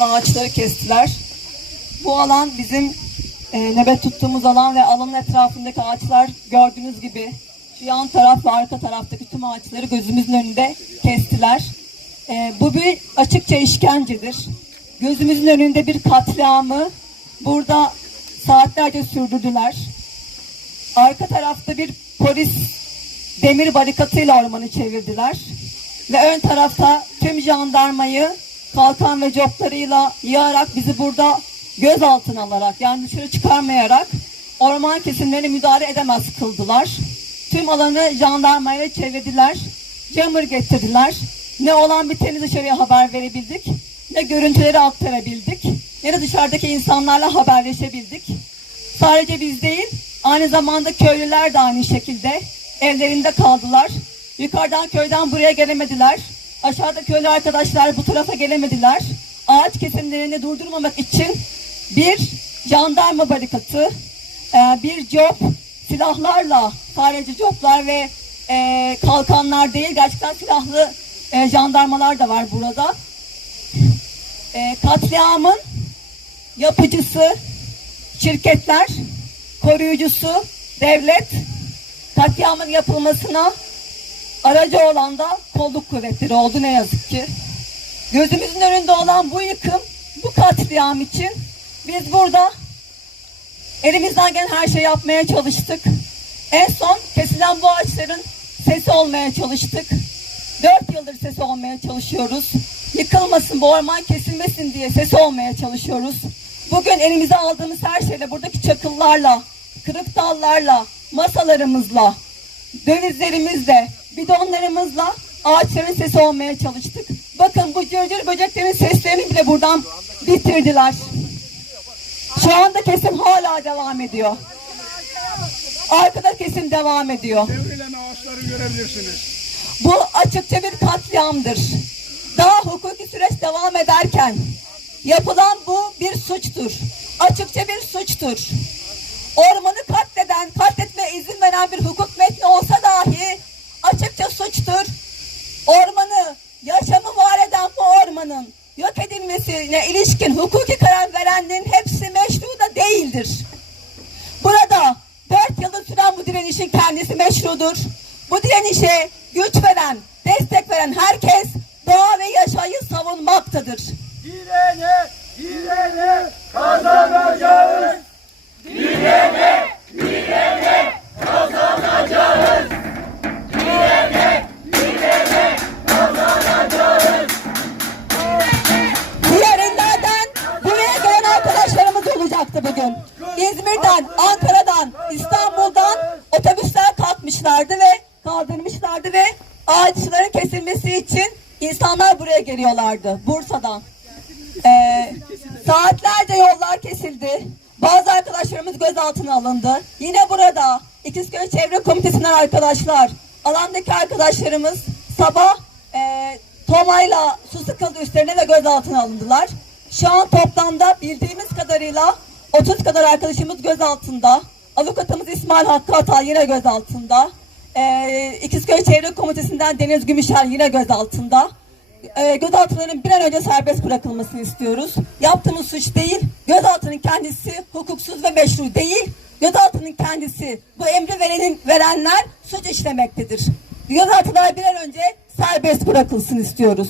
ağaçları kestiler. Bu alan bizim e, nöbet tuttuğumuz alan ve alanın etrafındaki ağaçlar gördüğünüz gibi şu yan taraf ve arka taraftaki tüm ağaçları gözümüzün önünde kestiler. E, bu bir açıkça işkencedir. Gözümüzün önünde bir katliamı burada saatlerce sürdürdüler. Arka tarafta bir polis demir barikatıyla ormanı çevirdiler. Ve ön tarafta tüm jandarmayı kalkan ve coplarıyla yığarak bizi burada gözaltına alarak yani dışarı çıkarmayarak orman kesimlerine müdahale edemez kıldılar. Tüm alanı jandarmayla çevirdiler. Jammer getirdiler. Ne olan biteni dışarıya haber verebildik, ne görüntüleri aktarabildik, ne de dışarıdaki insanlarla haberleşebildik. Sadece biz değil, aynı zamanda köylüler de aynı şekilde evlerinde kaldılar. Yukarıdan köyden buraya gelemediler. Aşağıda köylü arkadaşlar bu tarafa gelemediler. Ağaç kesimlerini durdurmamak için bir jandarma barikatı, e, bir cop, silahlarla, sadece coplar ve e, kalkanlar değil, gerçekten silahlı e, jandarmalar da var burada. Katliamın yapıcısı, şirketler, koruyucusu, devlet, katliamın yapılmasına aracı olan da kolluk kuvvetleri oldu ne yazık ki. Gözümüzün önünde olan bu yıkım, bu katliam için biz burada elimizden gelen her şeyi yapmaya çalıştık. En son kesilen bu ağaçların sesi olmaya çalıştık. Dört yıldır sesi olmaya çalışıyoruz. Yıkılmasın, bu orman kesilmesin diye sesi olmaya çalışıyoruz. Bugün elimize aldığımız her şeyle, buradaki çakıllarla, kırık dallarla, masalarımızla, dövizlerimizle, bidonlarımızla ağaçların sesi olmaya çalıştık. Bakın bu cırcır böceklerin seslerini bile buradan bitirdiler. Şu anda kesim hala devam ediyor. Arkada kesim devam ediyor. Devrilen ağaçları görebilirsiniz. Bu açıkça bir katliamdır. Daha hukuki süreç devam ederken yapılan bu bir suçtur. Açıkça bir suçtur. Ormanı katleden, katletmeye izin veren bir hukuk metni olsa dahi açıkça suçtur. Ormanı, yaşamı var eden bu ormanın yok edilmesine ilişkin hukuki karar verenlerin hepsi meşru da değildir. Burada dört yıldır süren bu direnişin kendisi meşrudur. Bu direnişe güç veren, destek veren herkes doğa ve yaşayı savunmaktadır. Direne, İzmir'den, Ankara'dan, İstanbul'dan otobüsler kalkmışlardı ve kaldırmışlardı ve ağaçların kesilmesi için insanlar buraya geliyorlardı Bursa'dan. Ee, saatlerce yollar kesildi. Bazı arkadaşlarımız gözaltına alındı. Yine burada İkizköy Çevre Komitesi'nden arkadaşlar, alandaki arkadaşlarımız sabah e, tomayla su sıkıldı üstlerine ve gözaltına alındılar. Şu an toplamda bildiğimiz kadarıyla 30 kadar arkadaşımız gözaltında. Avukatımız İsmail Hakkı Atal yine gözaltında. Ee, İkizköy Çevre Komitesi'nden Deniz Gümüşer yine gözaltında. Ee, gözaltılarının bir an önce serbest bırakılmasını istiyoruz. Yaptığımız suç değil, gözaltının kendisi hukuksuz ve meşru değil. Gözaltının kendisi, bu emri verenin, verenler suç işlemektedir. Gözaltılar bir an önce serbest bırakılsın istiyoruz.